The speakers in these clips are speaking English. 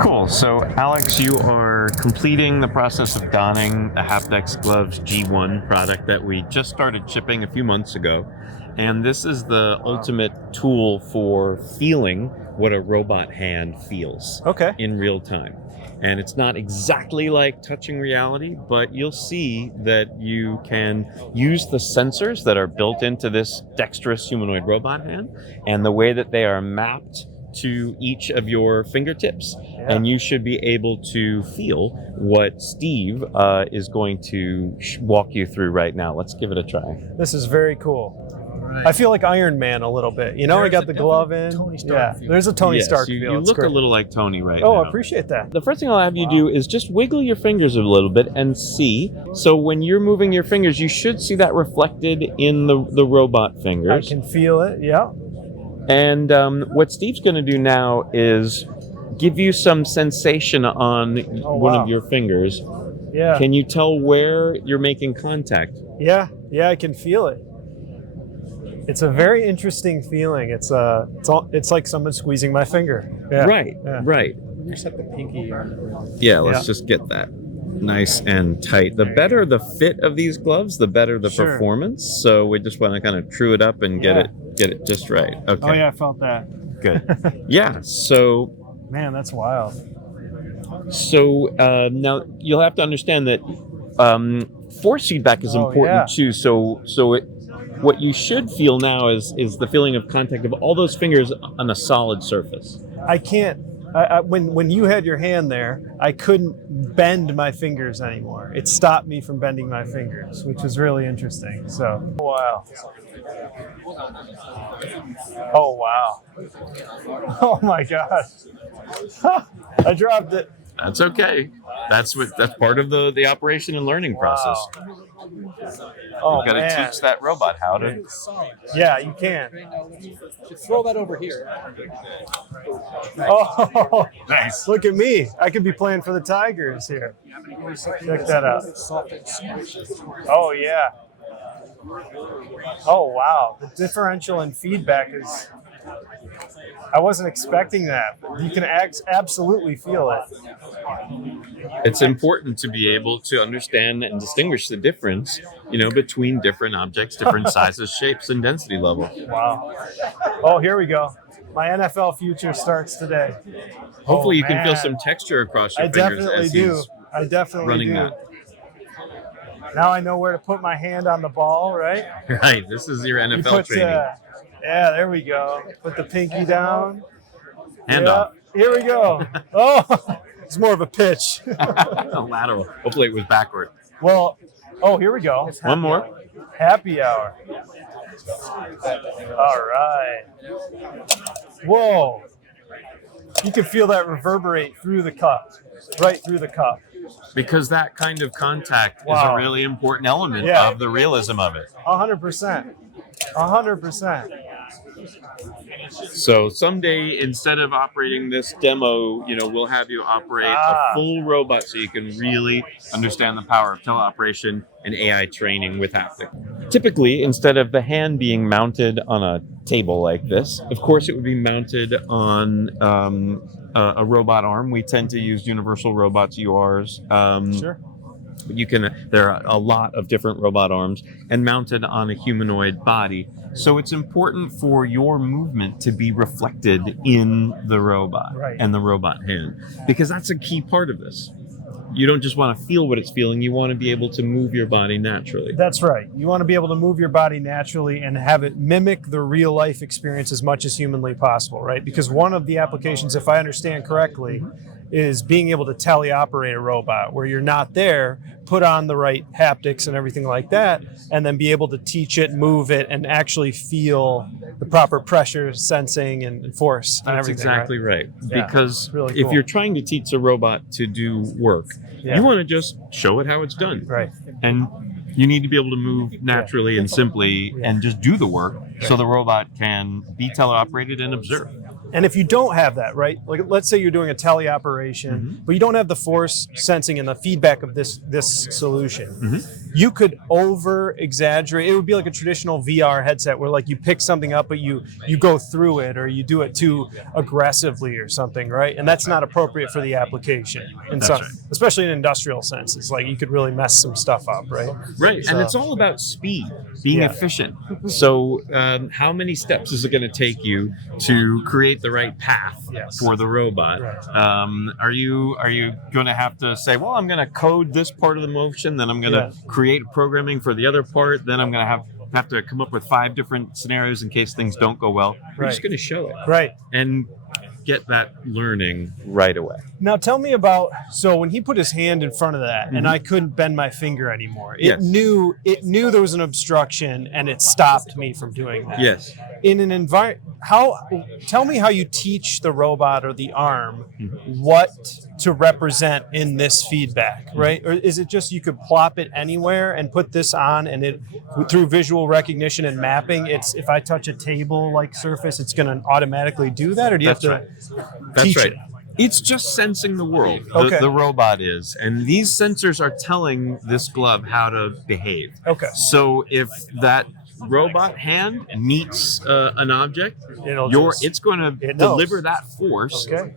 Cool. So, Alex, you are completing the process of donning the Haptic Gloves G1 product that we just started shipping a few months ago. And this is the ultimate tool for feeling what a robot hand feels in real time. And it's not exactly like touching reality, but you'll see that you can use the sensors that are built into this dexterous humanoid robot hand and the way that they are mapped to each of your fingertips, and you should be able to feel what Steve is going to walk you through right now. Let's give it a try. This is very cool. Right. I feel like Iron Man a little bit. You know, I got the glove in. Tony Stark feel. There's a Tony Stark feel. You look a little like Tony right now. Oh, I appreciate that. The first thing I'll have you do is just wiggle your fingers a little bit and see. So when you're moving your fingers, you should see that reflected in the robot fingers. I can feel it, yeah. And what Steve's going to do now is give you some sensation on one of your fingers. Yeah. Can you tell where you're making contact? Yeah, I can feel it. It's a very interesting feeling. It's like someone squeezing my finger. Yeah. Right. You set the pinky on. Yeah, let's just get that nice and tight. The better the fit of these gloves, the better the performance. So we just want to kind of true it up and get it just right. Okay. Oh yeah, I felt that. Good. Yeah. So. Man, that's wild. So now you'll have to understand that force feedback is important too. So what you should feel now is the feeling of contact of all those fingers on a solid surface. I can't. When you had your hand there, I couldn't bend my fingers anymore. It stopped me from bending my fingers, which was really interesting. So, wow. Oh, wow. Oh, my God. I dropped it. That's okay. That's part of the operation and learning process. Oh, You've got to teach that robot how to. Yeah, you can. Throw that over here. Oh, Nice. Look at me. I could be playing for the Tigers here. Check that out. Oh, yeah. Oh, wow. The differential in feedback is... I wasn't expecting that, but you can absolutely feel it. It's important to be able to understand and distinguish the difference, between different objects, different sizes, shapes, and density level. Wow. Oh, here we go. My NFL future starts today. Hopefully you can feel some texture across your fingers as he's I definitely running do. that. Now I know where to put my hand on the ball, right? Right. This is your NFL training. Yeah, there we go. Put the pinky down. Hand off. Here we go. Oh, it's more of a pitch. A lateral. Hopefully it was backward. Well, here we go. One more. Happy hour. All right. Whoa. You can feel that reverberate through the cup, right through the cup. Because that kind of contact is a really important element of the realism of it. 100%. 100%. So someday, instead of operating this demo, we'll have you operate a full robot so you can really understand the power of teleoperation and AI training with haptic. Typically, instead of the hand being mounted on a table like this, of course, it would be mounted on a robot arm. We tend to use universal robots, URs. Sure. There are a lot of different robot arms and mounted on a humanoid body. So it's important for your movement to be reflected in the robot and the robot hand, because that's a key part of this. You don't just want to feel what it's feeling. You want to be able to move your body naturally. That's right. You want to be able to move your body naturally and have it mimic the real life experience as much as humanly possible, right? Because one of the applications, if I understand correctly, is being able to teleoperate a robot where you're not there, put on the right haptics and everything like that, and then be able to teach it, move it, and actually feel the proper pressure, sensing, and force and everything. That's exactly right. Yeah, because really if cool. you're trying to teach a robot to do work, you want to just show it how it's done. Right. And you need to be able to move naturally and simply and just do the work so the robot can be teleoperated and observe. And if you don't have that, right? Like, let's say you're doing a teleoperation, but you don't have the force sensing and the feedback of this solution. you could over exaggerate. It would be like a traditional VR headset where like you pick something up, but you go through it, or you do it too aggressively or something, right? And that's not appropriate for the application. And so, That's right. especially in industrial senses, like you could really mess some stuff up, right? Right, So- and it's all about speed, being Yeah. efficient. So, how many steps is it going to take you to create the right path Yes. for the robot? Right. Are you going to have to say, well, I'm going to code this part of the motion, then I'm going to create programming for the other part, then I'm going to have to come up with 5 different scenarios in case things don't go well? We're just Right. going to show it Right. and get that learning right away. Now tell me about, so when he put his hand in front of that and I couldn't bend my finger anymore, Yes. it knew there was an obstruction and it stopped me from doing that. Yes. In an environment, tell me how you teach the robot or the arm what to represent in this feedback, right? Or is it just you could plop it anywhere and put this on, and it through visual recognition and mapping, it's if I touch a table like surface, it's going to automatically do that, or do you That's have to That's teach right. it? It's just sensing the world. Okay. The robot is. And these sensors are telling this glove how to behave. Okay. So if that robot hand meets an object, it's going to it knows. deliver that force Okay.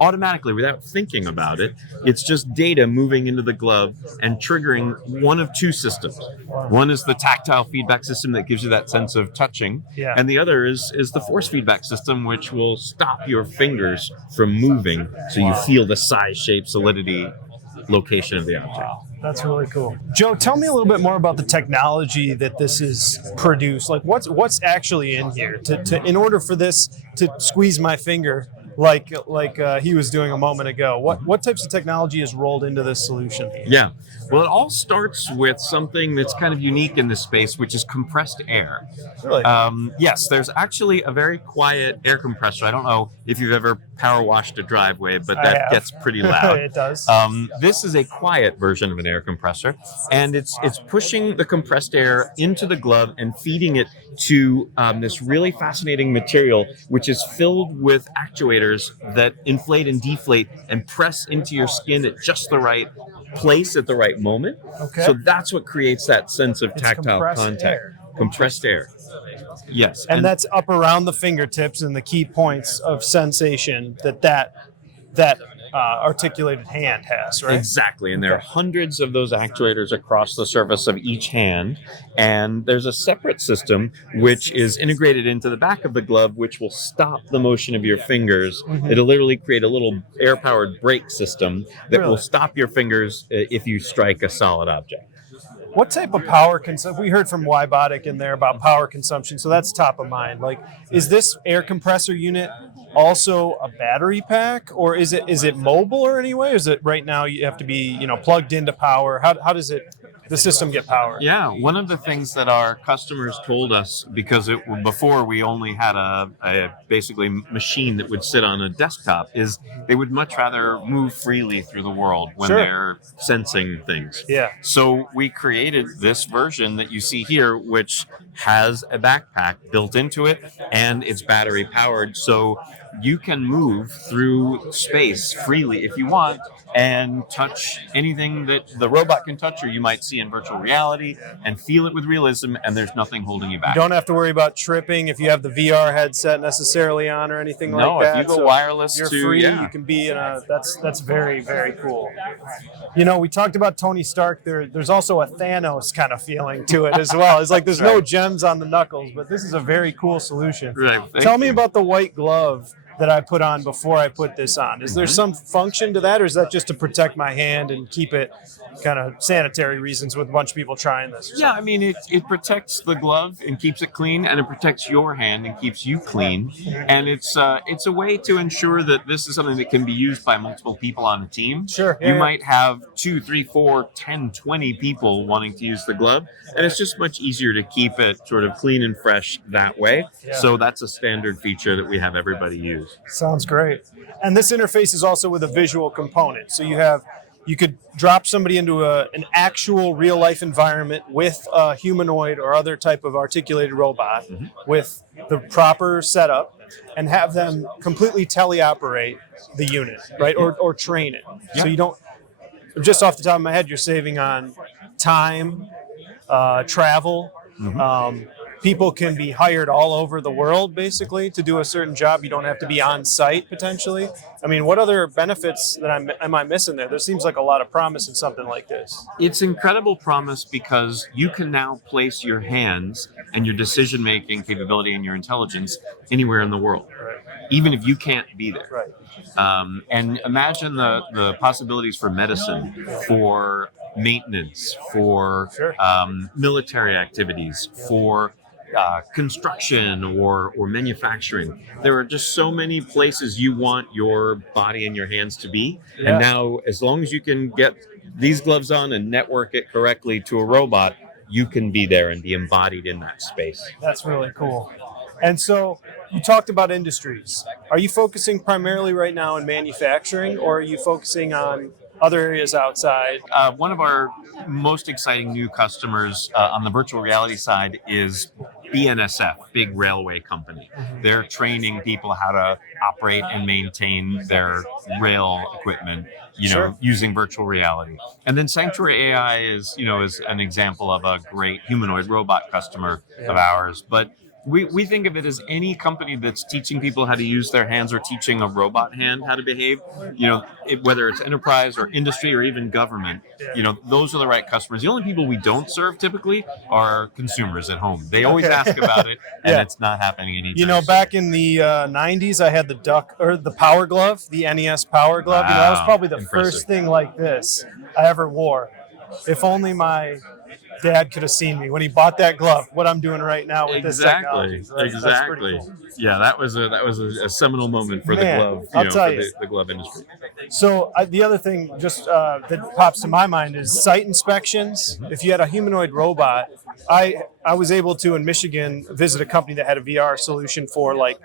automatically without thinking about it. It's just data moving into the glove and triggering one of 2 systems. One is the tactile feedback system that gives you that sense of touching, Yeah. and the other is the force feedback system, which will stop your fingers from moving so you feel the size, shape, solidity, location of the object. Wow, that's really cool. Joe, tell me a little bit more about the technology that this is produced. Like, what's actually in here to in order for this to squeeze my finger like he was doing a moment ago? What types of technology is rolled into this solution? Yeah. Well, it all starts with something that's kind of unique in this space, which is compressed air. Really? Yes, there's actually a very quiet air compressor. I don't know if you've ever power washed a driveway, but I that have. gets pretty loud. It does. This is a quiet version of an air compressor, and it's pushing the compressed air into the glove and feeding it to this really fascinating material, which is filled with actuators that inflate and deflate and press into your skin at just the right place at the right moment. Okay. So that's what creates that sense of It's tactile compressed contact. air. Compressed air. Yes. and that's up around the fingertips and the key points of sensation that articulated hand has, right? Exactly. And there are Okay. hundreds of those actuators across the surface of each hand. And there's a separate system which is integrated into the back of the glove, which will stop the motion of your fingers. It'll literally create a little air-powered brake system that Really? will stop your fingers if you strike a solid object. What type of power consumption? We heard from robotic in there about power consumption, so that's top of mind. Like, is this air compressor unit also a battery pack, or is it mobile or any way? Or is it right now you have to be plugged into power? How does the system get power? Yeah, one of the things that our customers told us, because before we only had a basically machine that would sit on a desktop, is they would much rather move freely through the world when Sure. they're sensing things. Yeah. So we created this version that you see here, which has a backpack built into it, and it's battery powered. So you can move through space freely if you want and touch anything that the robot can touch or you might see in virtual reality and feel it with realism, and there's nothing holding you back. You don't have to worry about tripping if you have the VR headset necessarily on or anything No, like that. if you go So wireless you're to- free. yeah. You can be in a. That's very, very cool. We talked about Tony Stark. There's also a Thanos kind of feeling to it as well. It's like there's no Right. gems on the knuckles, but this is a very cool solution. Right, thank Tell me you. about the white glove that I put on before I put this on. Is there some function to that, or is that just to protect my hand and keep it kind of sanitary reasons with a bunch of people trying this? Yeah, I mean, it protects the glove and keeps it clean, and it protects your hand and keeps you clean. And it's a way to ensure that this is something that can be used by multiple people on a team. Sure, You yeah. might have 2, 3, 4, 10, 20 people wanting to use the glove, and it's just much easier to keep it sort of clean and fresh that way. Yeah. So that's a standard feature that we have everybody use. Sounds great. And this interface is also with a visual component. So you could drop somebody into an actual real life environment with a humanoid or other type of articulated robot with the proper setup and have them completely teleoperate the unit, right? Or train it. So you don't, just off the top of my head, you're saving on time, travel. Mhm. People can be hired all over the world, basically, to do a certain job. You don't have to be on site, potentially. I mean, what other benefits am I missing there? There seems like a lot of promise in something like this. It's incredible promise because you can now place your hands and your decision making capability and your intelligence anywhere in the world, even if you can't be there. Right. And imagine the possibilities for medicine, for maintenance, for Sure. military activities, for construction or manufacturing. There are just so many places you want your body and your hands to be. Yeah. And now, as long as you can get these gloves on and network it correctly to a robot, you can be there and be embodied in that space. That's really cool. And so you talked about industries. Are you focusing primarily right now in manufacturing, or are you focusing on other areas outside? One of our most exciting new customers on the virtual reality side is BNSF, big railway company. They're training people how to operate and maintain their rail equipment, Sure. using virtual reality. And then Sanctuary AI is an example of a great humanoid robot customer of ours. But we think of it as any company that's teaching people how to use their hands or teaching a robot hand how to behave, whether it's enterprise or industry or even government, those are the right customers. The only people we don't serve typically are consumers at home. They always Okay. ask about it, and Yeah. it's not happening anytime soon. Back in the 90s, I had the Power Glove, the NES Power Glove. That was Wow, probably the impressive. first thing like this I ever wore. If only my dad could have seen me when he bought that glove, what I'm doing right now with this technology. So that's pretty Exactly. cool. Yeah, that was a seminal moment for Man, the glove, I'll for tell you. the glove industry. So the other thing just that pops to my mind is site inspections. If you had a humanoid robot, I was able to in Michigan visit a company that had a VR solution for like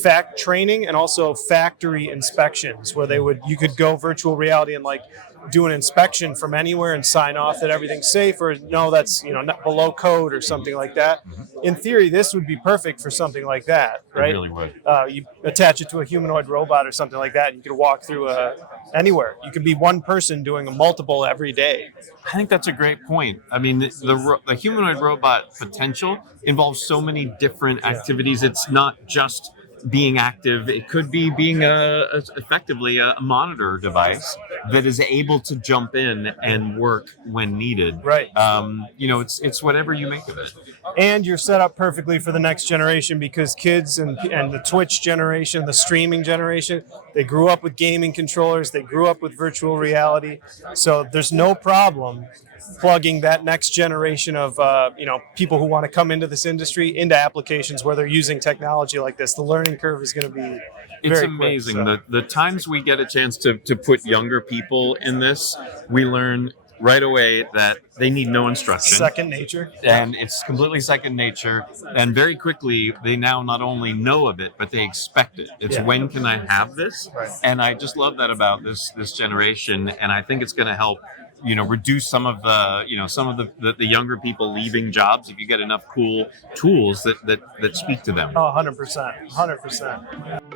fact training and also factory inspections, where you could go virtual reality and like do an inspection from anywhere and sign off that everything's safe, or no, that's not below code or something like that. In theory, this would be perfect for something like that, right? It really would. You attach it to a humanoid robot or something like that, and you could walk through anywhere. You could be one person doing a multiple every day. I think that's a great point. I mean, the humanoid robot potential involves so many different activities. It's not just being active. It could be being effectively a monitor device that is able to jump in and work when needed. Right. It's whatever you make of it. And you're set up perfectly for the next generation, because kids and the Twitch generation, the streaming generation, they grew up with gaming controllers, they grew up with virtual reality. So there's no problem plugging that next generation of people who want to come into this industry into applications where they're using technology like this. The learning curve is going to be It's very amazing. quick, so. The times we get a chance to put younger people in this, we learn right away that they need no instruction. Second nature. And it's completely second nature. And very quickly, they now not only know of it, but they expect it. It's when can I have this? Right. And I just love that about this generation. And I think it's going to help, reduce some of the younger people leaving jobs if you get enough cool tools that speak to them. Oh, 100%. 100%.